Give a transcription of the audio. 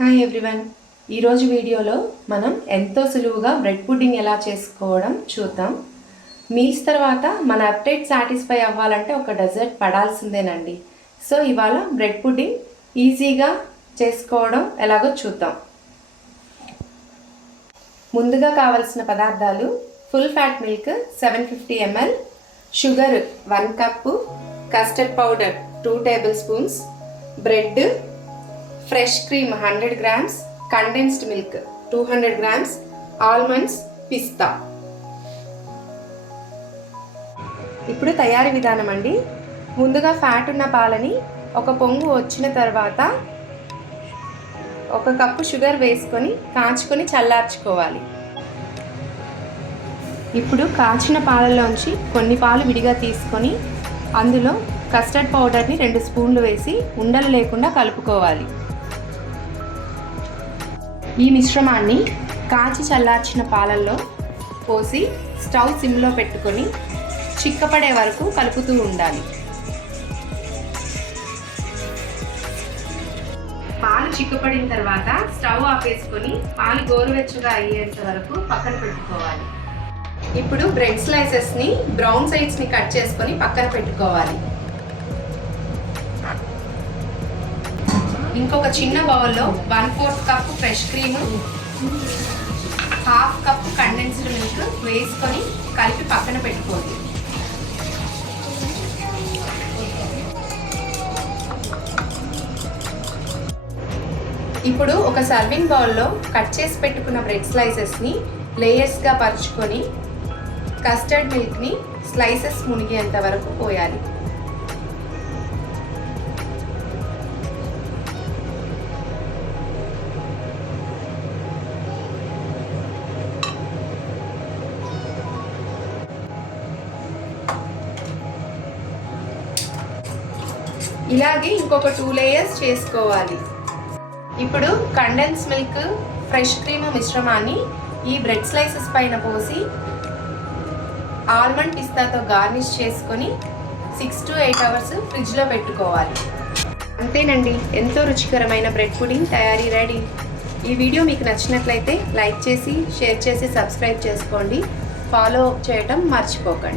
Hi everyone, ఈరోజు వీడియోలో మనం ఎంతో సులువుగా బ్రెడ్ పుడ్డింగ్ ఎలా చేసుకోవడం చూద్దాం. మీల్స్ తర్వాత మన అప్టైట్ సాటిస్ఫై అవ్వాలంటే ఒక డెజర్ట్ పడాల్సిందేనండి. సో ఇవాళ బ్రెడ్ పుడ్డింగ్ ఈజీగా చేసుకోవడం ఎలాగో చూద్దాం. ముందుగా కావలసిన పదార్థాలు: full fat milk 750 ml, sugar 1 cup, custard powder 2 tablespoons, bread, fresh cream 100 grams, condensed milk 200 grams, almonds, పిస్తా. ఇప్పుడు తయారీ విధానం అండి. ముందుగా ఫ్యాట్ ఉన్న పాలని ఒక పొంగు వచ్చిన తర్వాత 1 కప్పు షుగర్ వేసుకొని కాచుకొని చల్లార్చుకోవాలి. ఇప్పుడు కాచిన పాలలోంచి కొన్ని పాలు విడిగా తీసుకొని అందులో కస్టర్డ్ పౌడర్ని 2 స్పూన్లు వేసి ఉండలు లేకుండా కలుపుకోవాలి. ఈ మిశ్రమాన్ని కాచి చల్లార్చిన పాలల్లో పోసి స్టవ్ సిమ్లో పెట్టుకొని చిక్కపడే వరకు కలుపుతూ ఉండాలి. పాలు చిక్కపడిన తర్వాత స్టవ్ ఆపేసుకొని పాలు గోరువెచ్చగా అయ్యేంత వరకు పక్కన పెట్టుకోవాలి. ఇప్పుడు బ్రెడ్ స్లైసెస్ని బ్రౌన్ సైడ్స్ని కట్ చేసుకొని పక్కన పెట్టుకోవాలి. ఇంకొక చిన్న బౌల్లో 1/4 cup fresh cream, 1/2 cup condensed milk వేసుకొని కలిపి పక్కన పెట్టుకోండి. ఇప్పుడు ఒక సర్వింగ్ బౌల్లో కట్ చేసి పెట్టుకున్న బ్రెడ్ స్లైసెస్ని లేయర్స్గా పరుచుకొని కస్టర్డ్ మిల్క్ని స్లైసెస్ మునిగేంత వరకు పోయాలి. ఇలాగే ఇంకొక 2 లేయర్స్ చేసుకోవాలి. ఇప్పుడు కండెన్స్ మిల్క్, ఫ్రెష్ క్రీమ్ మిశ్రమాన్ని ఈ బ్రెడ్ స్లైసెస్ పైన పోసి ఆల్మండ్ పిస్తాతో గార్నిష్ చేసుకొని 6 to 8 hours ఫ్రిడ్జ్లో పెట్టుకోవాలి. అంతేనండి, ఎంతో రుచికరమైన బ్రెడ్ పుడింగ్ తయారీ రెడీ. ఈ వీడియో మీకు నచ్చినట్లయితే లైక్ చేసి, షేర్ చేసి, సబ్స్క్రైబ్ చేసుకోండి. ఫాలో అప్ చేయడం మర్చిపోకండి.